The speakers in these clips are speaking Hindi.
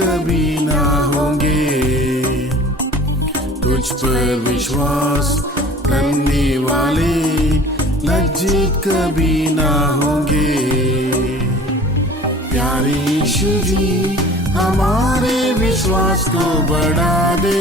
कभी ना होंगे। तुझ पर विश्वास करने वाले लज्जित कभी ना होंगे। प्यारे यीशु जी हमारे विश्वास को बढ़ा दे।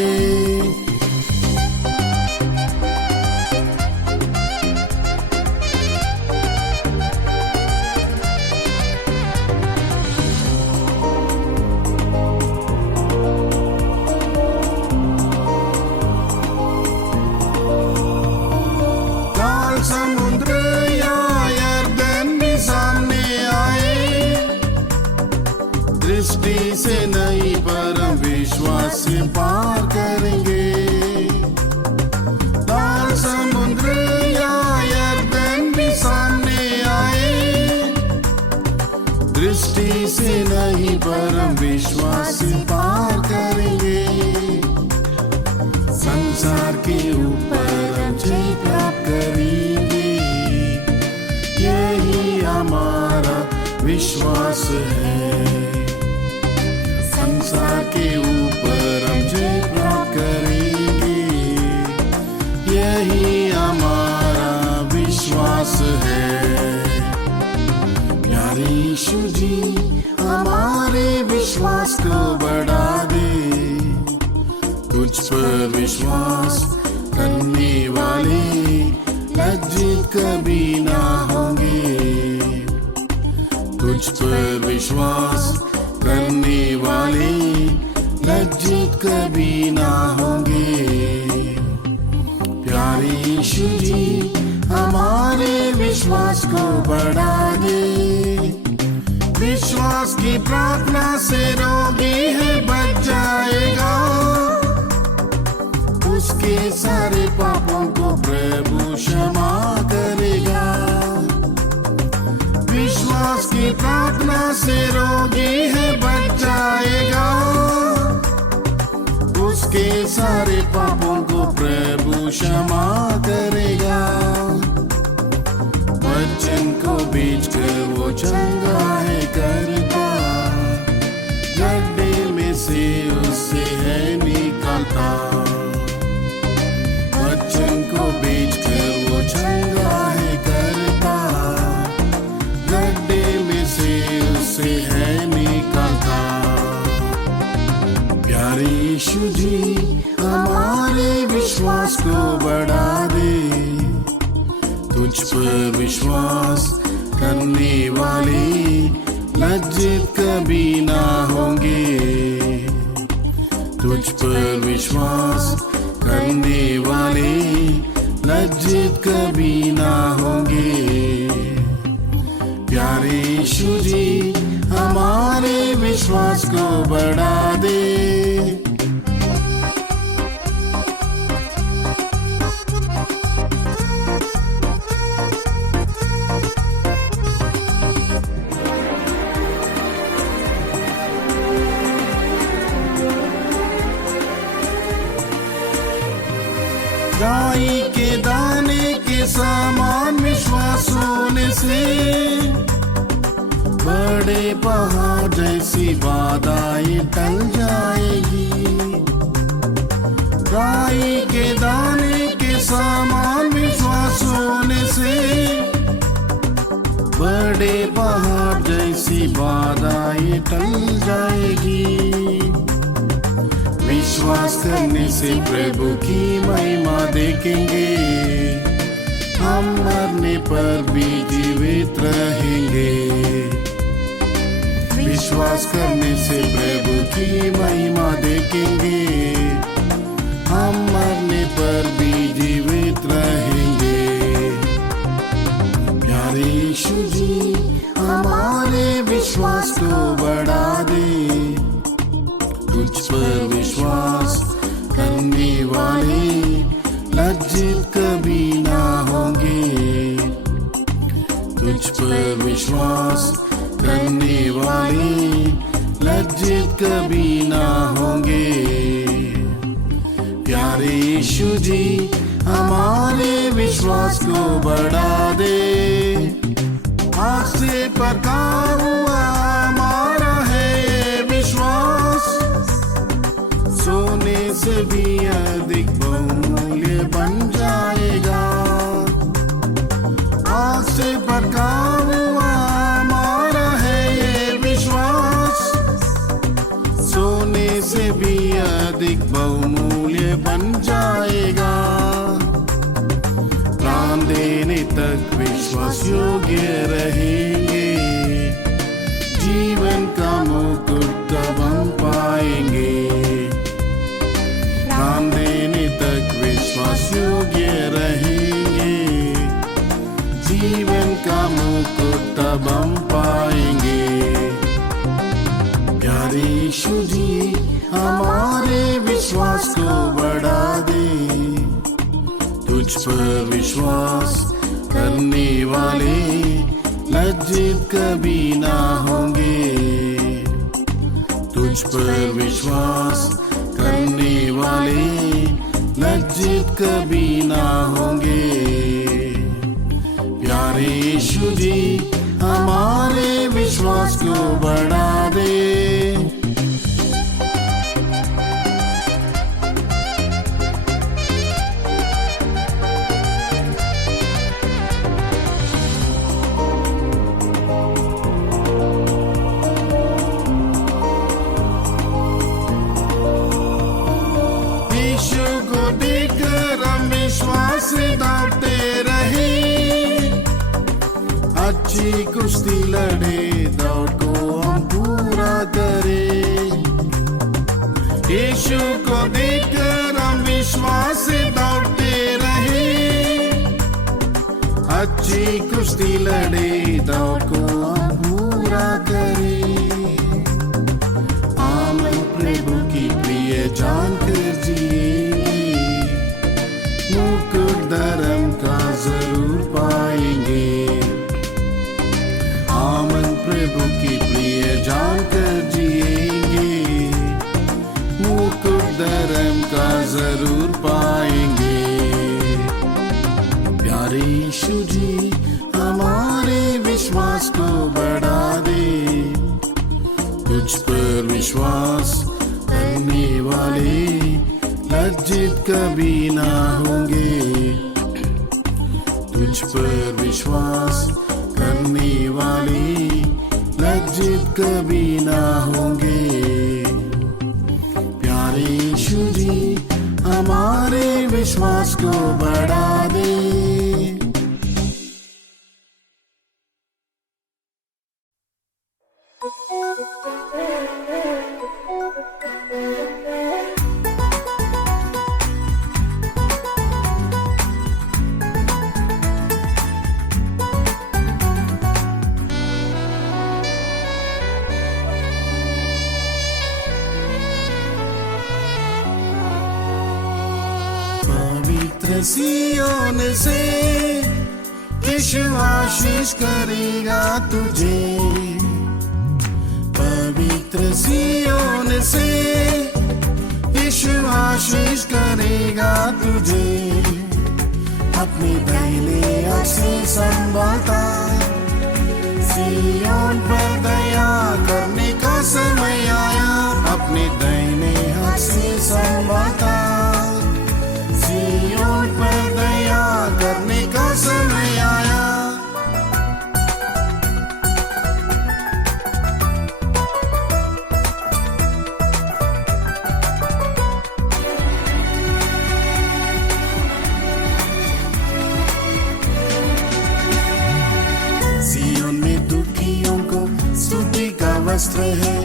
समुद्र या यरदन भी सामने आए, दृष्टि से नहीं परम विश्वास से पार करेंगे। लाल समुद्र या यरदन भी सामने आए, दृष्टि से नहीं परम विश्वास से पार करेंगे। संसार के ऊपर हम जय प्राप्त करेंगे, यही हमारा विश्वास है। संसार के ऊपर हम जय प्राप्त करेंगे, यही हमारा विश्वास है। प्यारे यीशु जी हमारे विश्वास को बढ़ा दे। तुझ पर विश्वास करने वाले लज्जित कभी ना होंगे। तुझ पर विश्वास करने वाले लज्जित कभी ना होंगे। प्यारे यीशु जी हमारे विश्वास को बढ़ा दे। विश्वास की प्रार्थना से रोगी है बच जाएगा, उसके सारे पापों को प्रभु क्षमा करेगा। विश्वास की प्रार्थना से रोगी है बच जाएगा, उसके सारे पापों को प्रभु क्षमा करेगा। वचन को बेच कर वो चंगा है करता, गड्ढे में से उससे है निकालता। वचन को बेच कर वो चंगा है करता, गड्ढे में से उसे है निकालता। प्यारे यीशु जी हमारे विश्वास को बढ़ा दे। तुझ पर विश्वास करने वाले लज्जित कभी ना होंगे। तुझ पर विश्वास करने वाले लज्जित कभी ना होंगे। प्यारे यीशु जी हमारे विश्वास को बढ़ा दे। राई के दाने के समान विश्वास होने से बड़े पहाड़ जैसी बाधाएं टल जाएगी। राई के दाने के समान विश्वास होने से बड़े पहाड़ जैसी बाधाएं टल जाएगी। विश्वास करने से प्रभु की महिमा देखेंगे, हम मरने पर भी जीवित रहेंगे। विश्वास करने से प्रभु की महिमा देखेंगे, हम मरने पर भी जीवित रहेंगे। प्यारे यीशु जी हमारे विश्वास को बढ़ा दे। तुझ पर विश्वास करने वाले लज्जित कभी ना होंगे। तुझ पर विश्वास करने वाले लज्जित कभी ना होंगे। प्यारे यीशु जी हमारे विश्वास को बढ़ा दे। आग से पका हुआ हमारा है विश्वास, से पका हुआ हमारा है ये विश्वास, सोने से भी अधिक बहुमूल्य बन जाएगा। प्राण देने तक विश्वास योग्य रहेंगे, जीवन का मुकुट तब हम पाएंगे। प्राण देने तक विश्वास योग्य रहेंगे, जीवन का मुकुट तब हम पाएंगे। प्यारे यीशु जी हमारे विश्वास को बढ़ा दे, तुझ पर विश्वास करने वाले लज्जित कभी ना होंगे। तुझ पर विश्वास करने वाले लज्जित कभी ना होंगे। प्यारे यीशु जी हमारे विश्वास को बढ़ा दे। दौड़ते रहे, अच्छी कुश्ती लड़े, दौड़ को हम पूरा करें। यीशु को देखकर हम विश्वास से दौड़ते रहे, अच्छी कुश्ती लड़े, दौड़ को हम पूरा करें। आमन प्रभु की प्रिय जानकर जिएंगे, मुकुट धर्म का जरूर पाएंगे। आमन प्रभु की प्रिय जानकर जिएंगे, मुकुट धर्म का जरूर पाएंगे। प्यारे यीशु जी हमारे विश्वास को बढ़ा दे, तुझ पर विश्वास करने वाले लज्जित कभी ना होंगे। तुझ पर विश्वास करने वाले लज्जित कभी ना होंगे। प्यारे यीशु जी हमारे विश्वास को बढ़ा दे। सियोन से यीशु आशीष करेगा तुझे, पवित्र सियोन से यीशु आशीष करेगा तुझे। अपने दाहिने हाथ से संभालता, सियोन पर दया करने का समय आया। अपने दाहिने हाथ से संभालता, सियोन पर दया करने का समय आया। सियोन में दुखियों को स्तुति का वस्त्र है,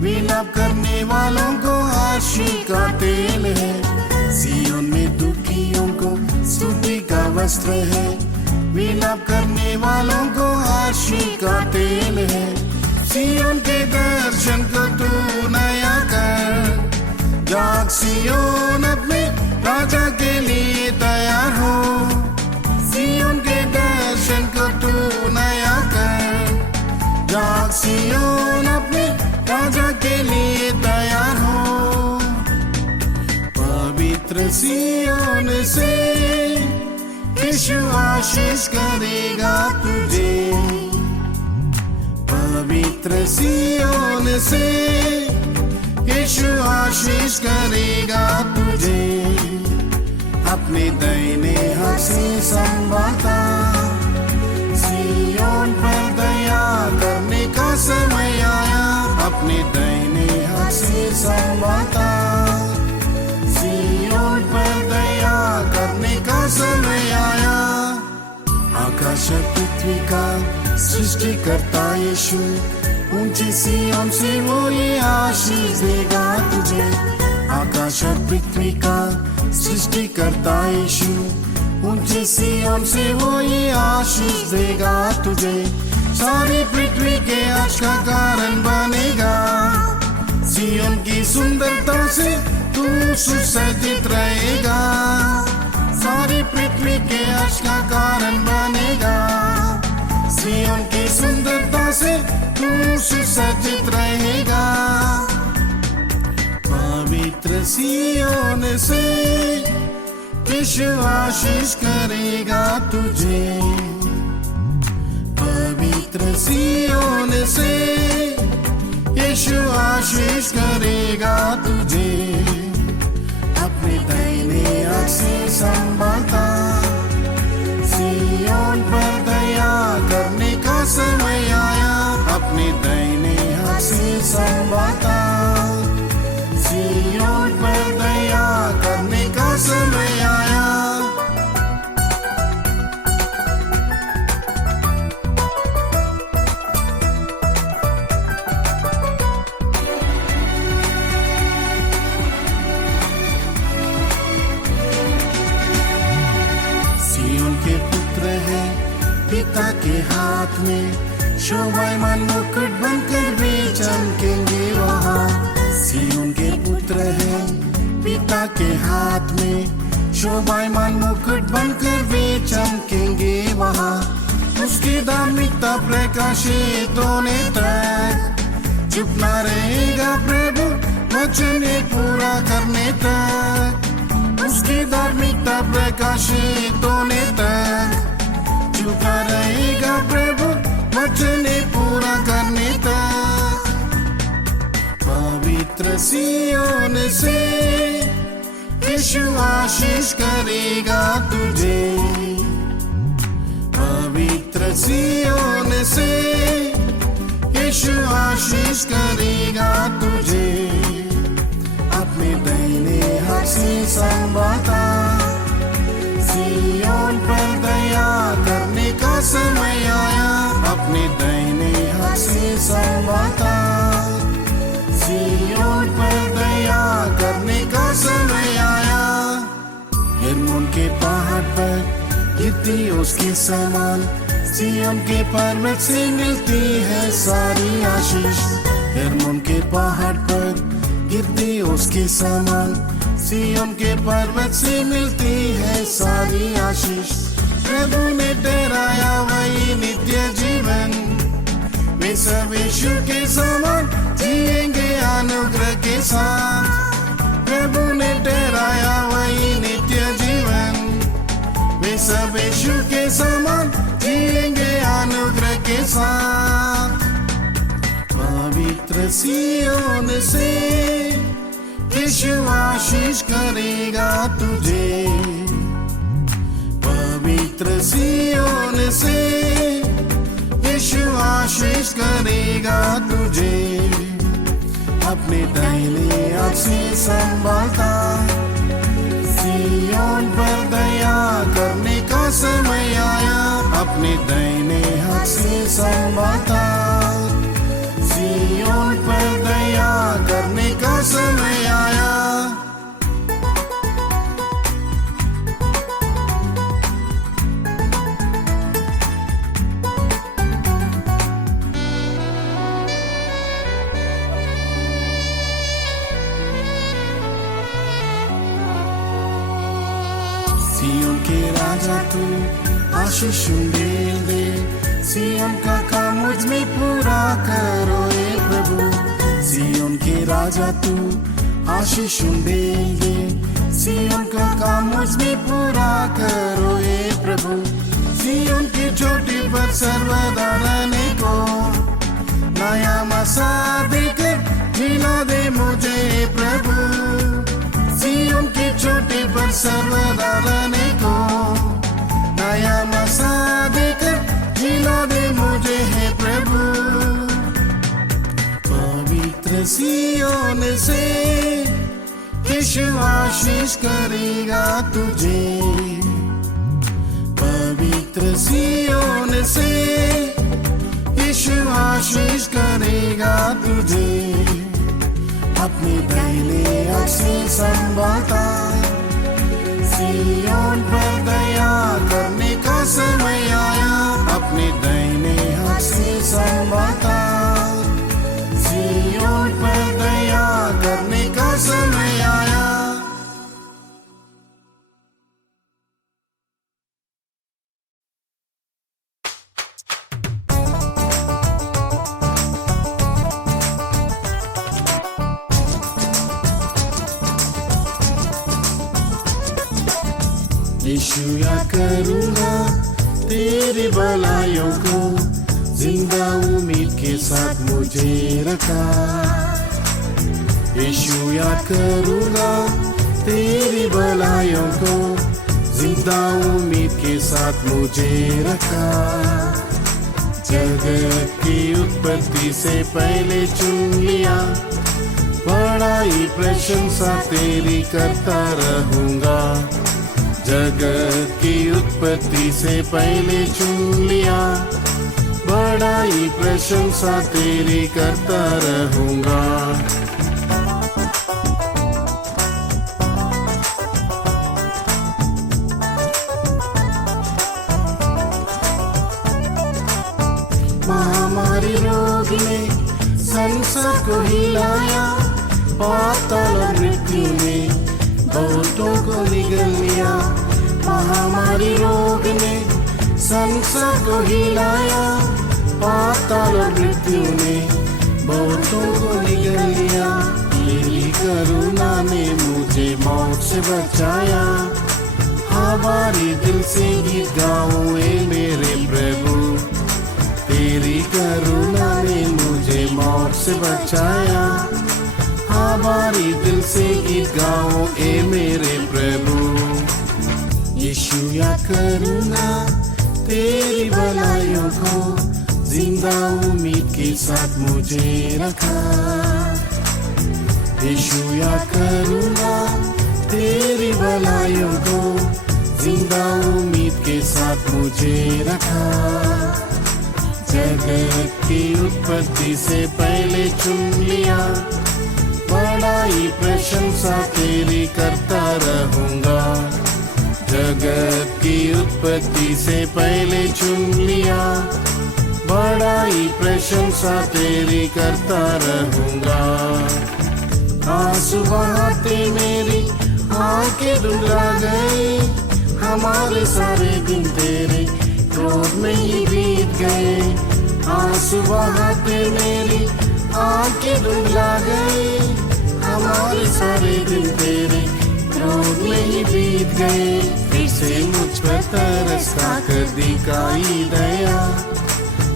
विलाप करने वालों को आशी का तेल है। सियोन में दुखियों को स्तुति का वस्त्र है, विलाप करने वालों को आशी का तेल है। सियोन के दर्शन को तू नया कर, जाग सियोन अपने राजा के लिए तैयार हो। सियोन के दर्शन को तू नया कर, जाग सियोन अपने राजा के लिए तैयार हो। पवित्र सियोन से यीशु आशीष करेगा तुझे, पवित्र सियोन से यीशु आशीष करेगा तुझे। अपने दाहिने हाथ से संभालता, संभालता। सिय्योन पर दया करने का समय आया। आकाश और पृथ्वी का सृष्टि करता यीशु, ऊंची सिय्योन से वो ये आशीष देगा तुझे। आकाश और पृथ्वी का सृष्टि करता यीशु, ऊंची सिय्योन से वो ये आशीष देगा तुझे। सारी पृथ्वी के हर्ष का कारण बनेगा। सिय्योन की सुंदरता से तू सुसज्जित रहेगा। सारी पृथ्वी के हर्ष का कारण बनेगा। सिय्योन की सुंदरता से तू सुसज्जित रहेगा। पवित्र सिय्योन से यीशु आशीष करेगा तुझे। पवित्र सिय्योन से यीशु आशीष करेगा तुझे। अपने दाहिने हाथ से संभालता। सिय्योन पर दया करने का समय आया। अपने दाहिने हाथ से संभालता। सिय्योन पर दया करने का समय आया। पिता के हाथ में शोभायमान मुकुट बनकर वे चमकेंगे वहाँ। सिय्योन के पुत्र हैं पिता के हाथ में शोभायमान मुकुट बनकर वे चमकेंगे वहाँ। उसकी धार्मिकता प्रकाशित होने तक चुप न रहेगा प्रभु वचन पूरा करने तक। उसकी धार्मिकता प्रकाशित होने तक चुपा रहेगा प्रभु वचन पूरा करने तक। पवित्र सिय्योन से यीशु आशीष करेगा तुझे। पवित्र सिय्योन से यीशु आशीष करेगा तुझे। अपने दाहिने हाथ से संभालता। सिय्योन पर दया करने का समय आया। अपने दाहिने हाथ से संभालता। सिय्योन पर दया करने का समय आया। हेर्मोन के पहाड़ पर गिरती उसके समान। सिय्योन के पर्वत से मिलती है सारी आशीष। हेर्मोन के पहाड़ पर गिरती उसके समान। सिय्योन के पर्वत से मिलती है सारी आशीष। प्रभु ने ठहराया वही नित्य जीवन। वे सब यीशु के समान जिएंगे अनुग्रह के साथ। प्रभु ने ठहराया वही नित्य जीवन। वे सब यीशु के समान जिएंगे अनुग्रह के साथ। पवित्र सिय्योन से यीशु आशीष करेगा तुझे। पवित्र सिय्योन से यीशु आशीष करेगा तुझे। अपने दाहिने हाथ से संभालता। सिय्योन पर दया करने का समय आया। अपने दाहिने हाथ से संभालता। सिय्योन पर दया करने का समय आया। सिय्योन के राजा तू आशीष दे। सिय्योन का काम मुझ में पूरा करो ए प्रभु। सिय्योन के राजा तू आशीष देंगे। सिय्योन का काम मुझ में पूरा करो ए प्रभु। सिय्योन की चोटी पर सर्वदा रहने को नया मसा देकर जीना दे मुझे प्रभु। सिय्योन की चोटी पर सर्वदा रहने को नया मसा देकर जीना दे मुझे है प्रभु। पवित्र सिय्योन से आशीष करेगा तुझे। पवित्र सिय्योन से यीशु आशीष करेगा तुझे। अपने दाहिने हाथ से संभालता, सिय्योन पर दया करने का समय आया। अपने दाहिने हाथ से संभालता, सिय्योन पर दया करने का समय आया। यीशु याद करूँगा तेरी भलाइयों को, जिंदा उम्मीद के साथ मुझे रखा। यीशु याद करूँगा तेरी भलाइयों को, जिंदा उम्मीद के साथ मुझे रखा। जगत की उत्पत्ति से पहले चुन लिया, बड़ाई प्रशंसा तेरी करता रहूँगा। जगत की उत्पत्ति से पहले चुन लिया, बड़ाई प्रशंसा तेरी करता रहूँगा। महामारी रोग ने संसार को हिलाया, पाताल और मृत्यु ने बहुतों को निगल लिया। महामारी रोग ने संसार को हिलाया, पाताल और मृत्यु ने बहुतों को निगल लिया। तेरी करुणा ने मुझे मौत से बचाया। हमारी दिल से गीत गाऊं ए मेरे प्रभु, तेरी करुणा ने मुझे मौत से बचाया। हमारी दिल से गीत गाओ ए मेरे प्रभु। यीशु याद करूँगा तेरी भलाइयों को, जिंदा उम्मीद के साथ मुझे रखा। यीशु याद करूँगा तेरी भलाइयों को, जिंदा उम्मीद के साथ मुझे रखा। जगत की उत्पत्ति से पहले चुन लिया, बड़ाई प्रशंसा तेरी करता रहूँगा। जगत की उत्पत्ति से पहले चुन लिया, बड़ाई प्रशंसा तेरी करता रहूँगा। आंसू बहाते मेरी आंखें धुंधला गए, हमारे सारे दिन तेरे क्रोध में ही बीत गए। आंसू बहाते मेरी आंखें धुंधला गए, हमारे सारे दिन तेरे क्रोध में ही बीत गए। फिर से मुझ पर तरस खाकर दिखाई दया,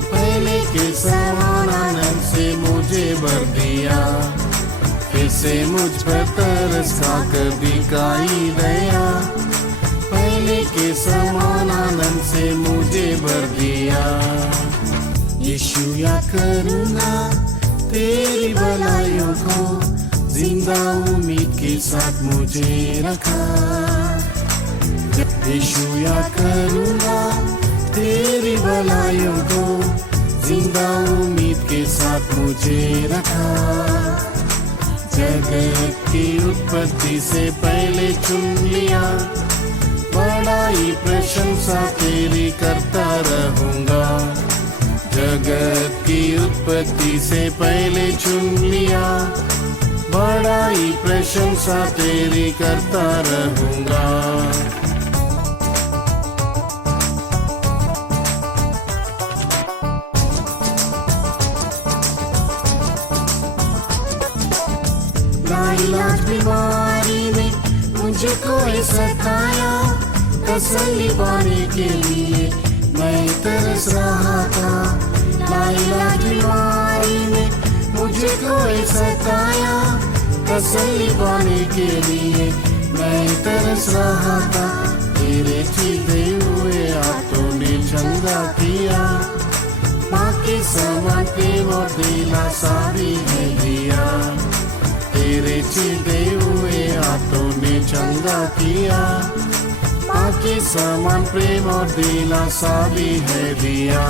पहले के समान आनंद से मुझे भर दिया। फिर से मुझ पर तरस खाकर दिखाई दया, पहले के समान आनंद से मुझे भर दिया। यीशु याद करूँगा तेरी भलाइयों को, जिंदा उम्मीद के साथ मुझे रखा। यीशु याद करूँगा तेरी भलाइयों को, जिंदा उम्मीद के साथ मुझे रखा। जगत की उत्पत्ति से पहले चुन लिया, बड़ाई प्रशंसा तेरी करता रहूँगा। जगत की उत्पत्ति से पहले चुन लिया, बड़ाई प्रशंसा तेरी करता रहूँगा। लाइलाज बीमारी में मुझे कोई सताया, तसल्ली पाने के लिए मैं तरस रहा था। लाइलाज बीमारी में मुझे कोई सताया, तसल्ली पाने के लिए मैं तरस रहा था। तेरे चीते हुए हाथों ने चंगा किया, माँ के समान प्रेम और दिलासा भी है दिया। तेरे चिदे हुए हाथों ने चंगा किया। माँ के समान प्रेम और दिलासा भी है दिया।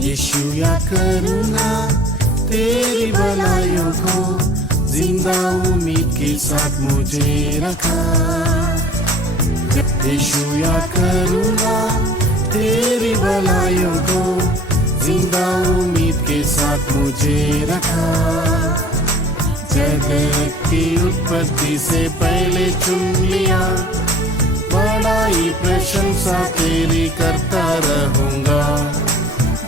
यीशु याद करूँगा तेरी भलाइयों को, जिंदा उम्मीद के साथ मुझे रखा। यीशु याद करूँगा तेरी भलाइयों को, जिंदा उम्मीद के साथ मुझे रखा। जगत की उत्पत्ति से पहले चुन लिया, बड़ाई प्रशंसा तेरी करता रहूँगा।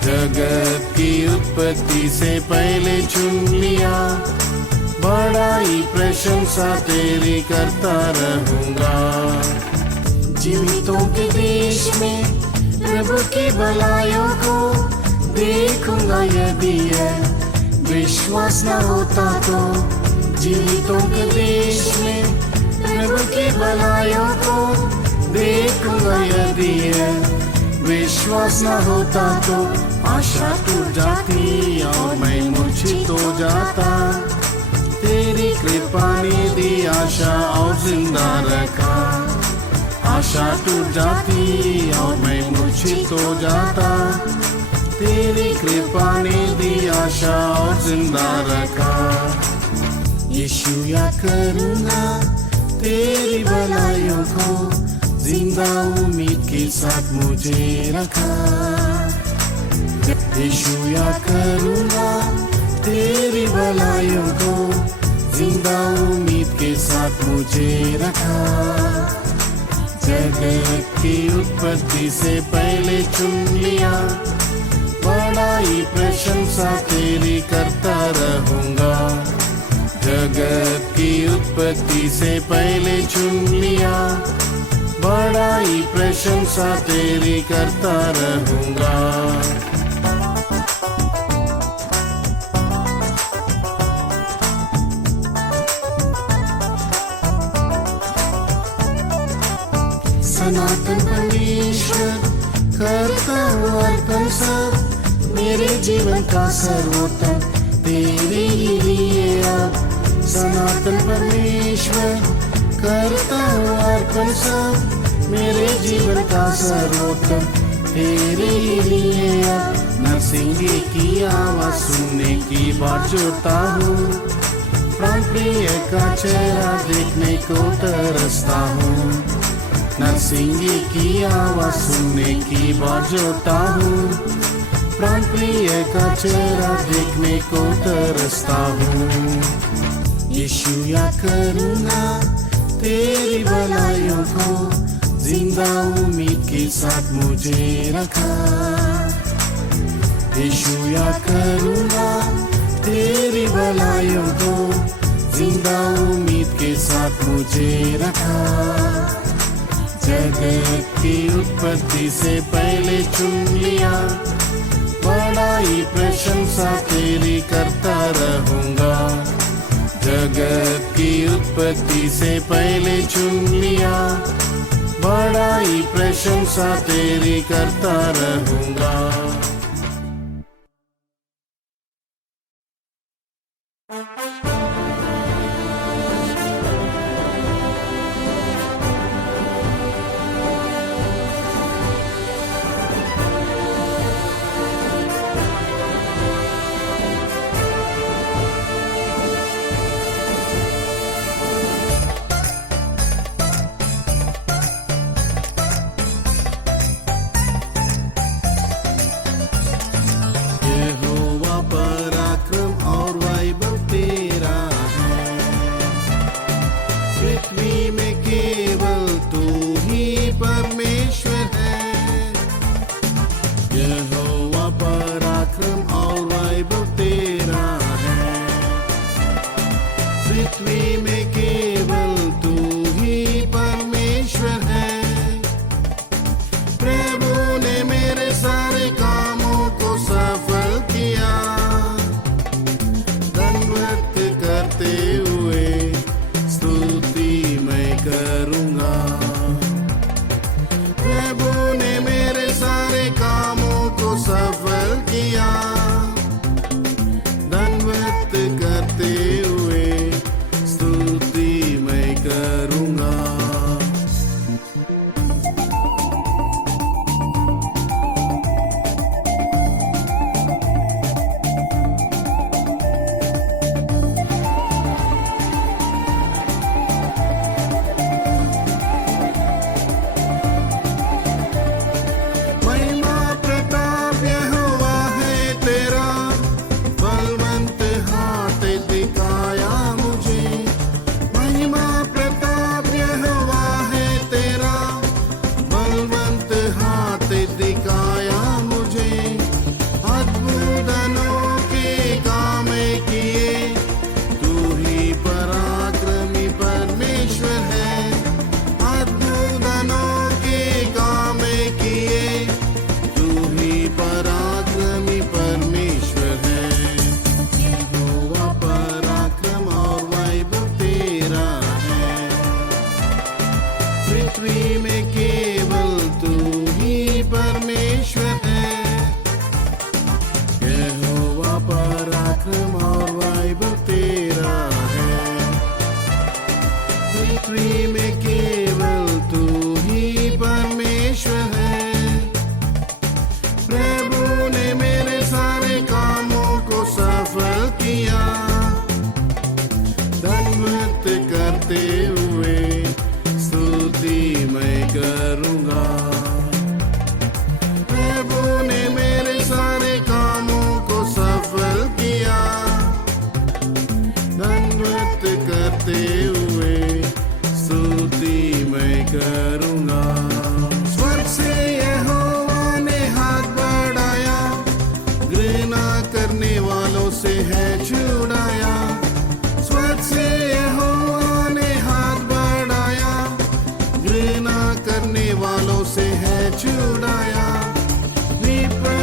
जगत की उत्पत्ति से पहले चुन लिया, बड़ाई प्रशंसा तेरी करता रहूँगा। जीवितों के देश में प्रभु की भलाइयों को देखूंगा। यदि विश्वास न होता तो जीवितों के देश में प्रभु की भलाइयों को देखूंगा। यदि विश्वास न होता तो आशा टूट जाती और मैं मूर्छित हो जाता। तेरी कृपा ने दी आशा और जिंदा रखा। आशा टूट जाती और मैं मूर्छित हो जाता। तेरी कृपा ने दी आशा और जिंदा रखा। यीशु याद करूँगा तेरी भलाइयों को, जिंदा उम्मीद के साथ मुझे रखा। यीशु याद करूँगा तेरी भलाइयों को, जिंदा उम्मीद के साथ मुझे रखा। जगत की उत्पत्ति से पहले चुन लिया, बड़ाई प्रशंसा तेरी करता रहूँगा। जगत की उत्पत्ति से पहले चुन लिया, बड़ाई प्रशंसा तेरी करता रहूँगा। सनातन परमेश्वर करता हूँ अर्पण सब, मेरे जीवन का सर्वोत्तम तेरे ही लिए अब। सनातन परमेश्वर करता हूँ अर्पण सब, मेरे जीवन का सर्वोत्तम तेरे ही लिए अब। नरसिंह की आवाज सुनने की बात जोड़ता हूँ, प्राण प्रिय का चेहरा देखने को तरसता हूँ। नरसिंह की आवाज सुनने की बात जोड़ता हूँ, प्राण प्रिय का चेहरा देखने को तरसता हूँ। यीशु याद करूँगा तेरी भलाइयों को, जिंदा उम्मीद के साथ मुझे रखा। यीशु याद करूँगा तेरी भलाइयों को, जिंदा उम्मीद के साथ मुझे रखा। जगत की उत्पत्ति से पहले चुन लिया, बड़ाई प्रशंसा तेरी करता रहूँगा। जगत की उत्पत्ति से पहले चुन लिया, बड़ाई प्रशंसा तेरी करता रहूँगा।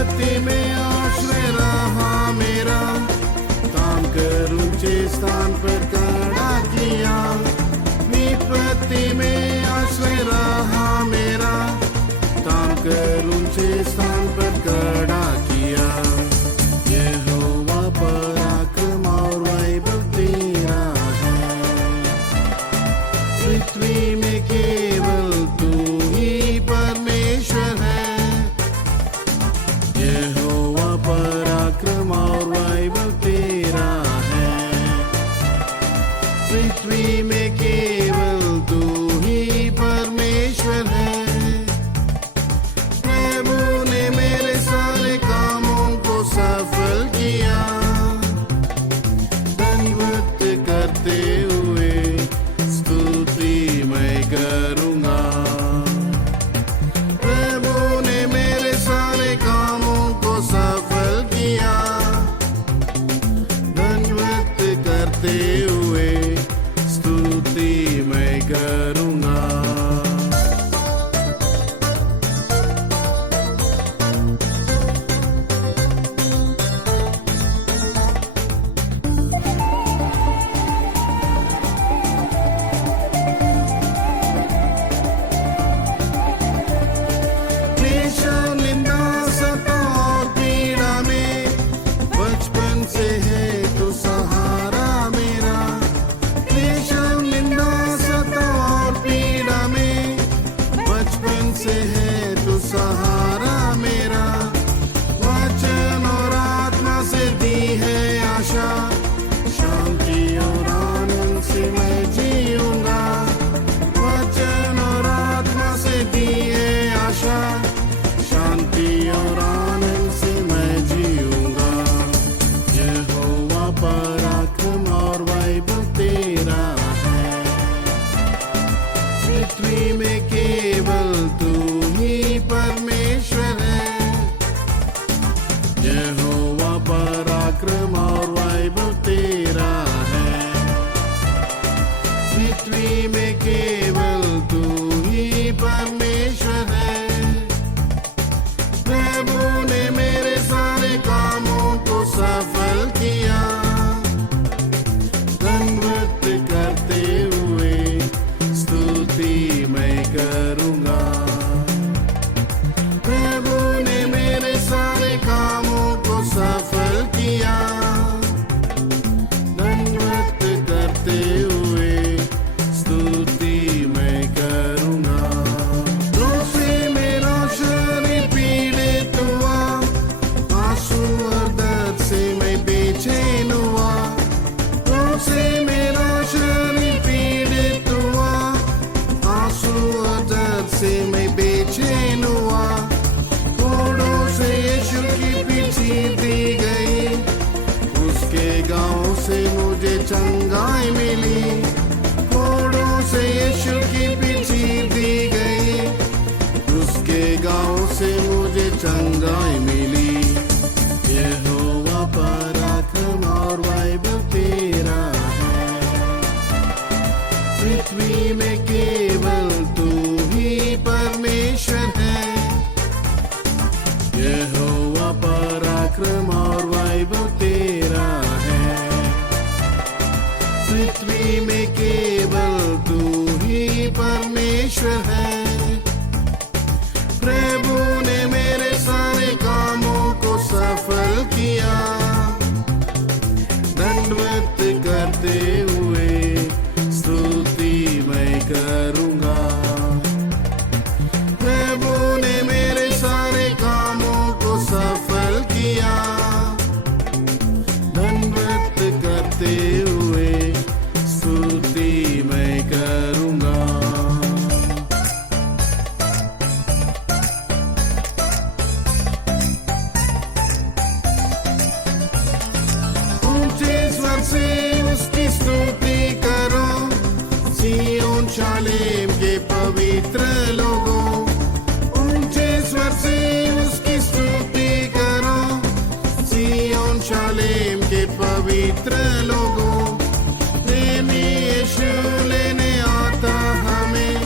विपत्ति में आश्रय रहा मेरा, तान कर ऊंचे स्थान पर खड़ा किया। विपत्ति में आश्रय रहा मेरा, तान कर ऊंचे स्थान पर खड़ा किया। यहोवा पराक्रम और वैभव तेरा है, पृथ्वी में केवल तू ही परमेश्वर है। यहोवा पराक्रम और वैभव तेरा है, पृथ्वी में केवल तू ही परमेश्वर है। प्रभु ने मेरे सारे कामों को सफल किया, दंडवत करते हुए स्तुति मैं करूंगा। प्रभु ने मेरे सारे कामों को सफल किया, दंडवत करते हुए स्तुति मैं करूंगा। से है तू सहारा मेरा, वचन और आत्मा से दी है आशा, शांति और आनंद से मैं जीऊंगा। वचन और आत्मा से दी है आशा, शांति और आनंद से मैं जीऊंगा। यहोवा पराक्रम और वैभव तेरा है, पृथ्वी में केवल तू ही परमेश्वर है। यहोवा पराक्रम और वैभव तेरा है, पृथ्वी में केवल तू ही परमेश्वर है। प्रभु ने मेरे सारे कामों को सफल किया, दंडवत करते हुए स्तुति मैं करूंगा। प्रभु ने मेरे सारे कामों को सफल किया, दंडवत करते हुए स्तुति मैं करूंगा। रोग से मेरा शरीर पीड़ित हुआ, आंसू और दर्द से मैं बेचैन हुआ। रोग से मेरा शरीर पीड़ित हुआ, आंसू और दर्द से मैं बेचैन हुआ। कोड़ों से यीशु की पीछे दी गई, उसके गाँव से मुझे चंगाई मिली। कोड़ों से यीशु की पीछे दी गई, उसके गाँव से मुझे चंगाई मिली। यहोवा पराक्रम और वैभव तेरा है, पृथ्वी में केवल तू ही परमेश्वर है। यहोवा पराक्रम और वैभव तेरा है, पृथ्वी में केवल तू ही परमेश्वर है। प्रभु ने मेरे सारे कामों को सफल किया, दंडवत करते हुए स्तुति मैं करूंगा। प्रभु ने मेरे सारे कामों को सफल किया, दंडवत करते हुए स्तुति मैं करूंगा। ऊंचे स्वर से उसकी स्तुति करो, सिय्योन शालेम के पवित्र लोगों। ऊंचे स्वर से उसकी स्तुति करो, सिय्योन शालेम के पवित्र लोगों। प्रेमी यीशु लेने आता हमें,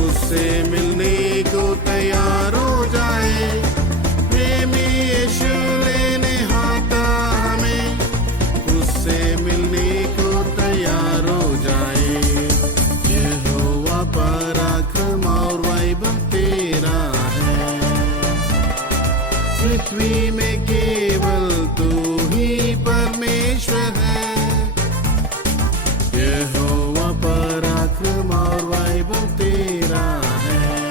उससे मिलने को तैयार हो जाए। प्रेमी पृथ्वी में केवल तू ही परमेश्वर है। यहोवा पराक्रम और वैभव तेरा है।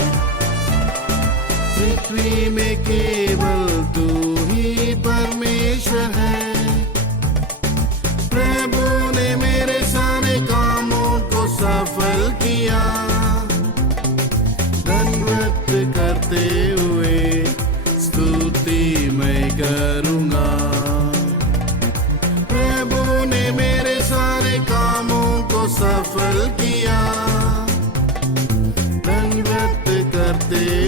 पृथ्वी में केवल तू ही परमेश्वर है। प्रभु ने मेरे सारे कामों को सफल किया। दंडवत करते हुए स्तुति मैं करूँगा। प्रभु ने मेरे सारे कामों को सफल किया। दंडवत करते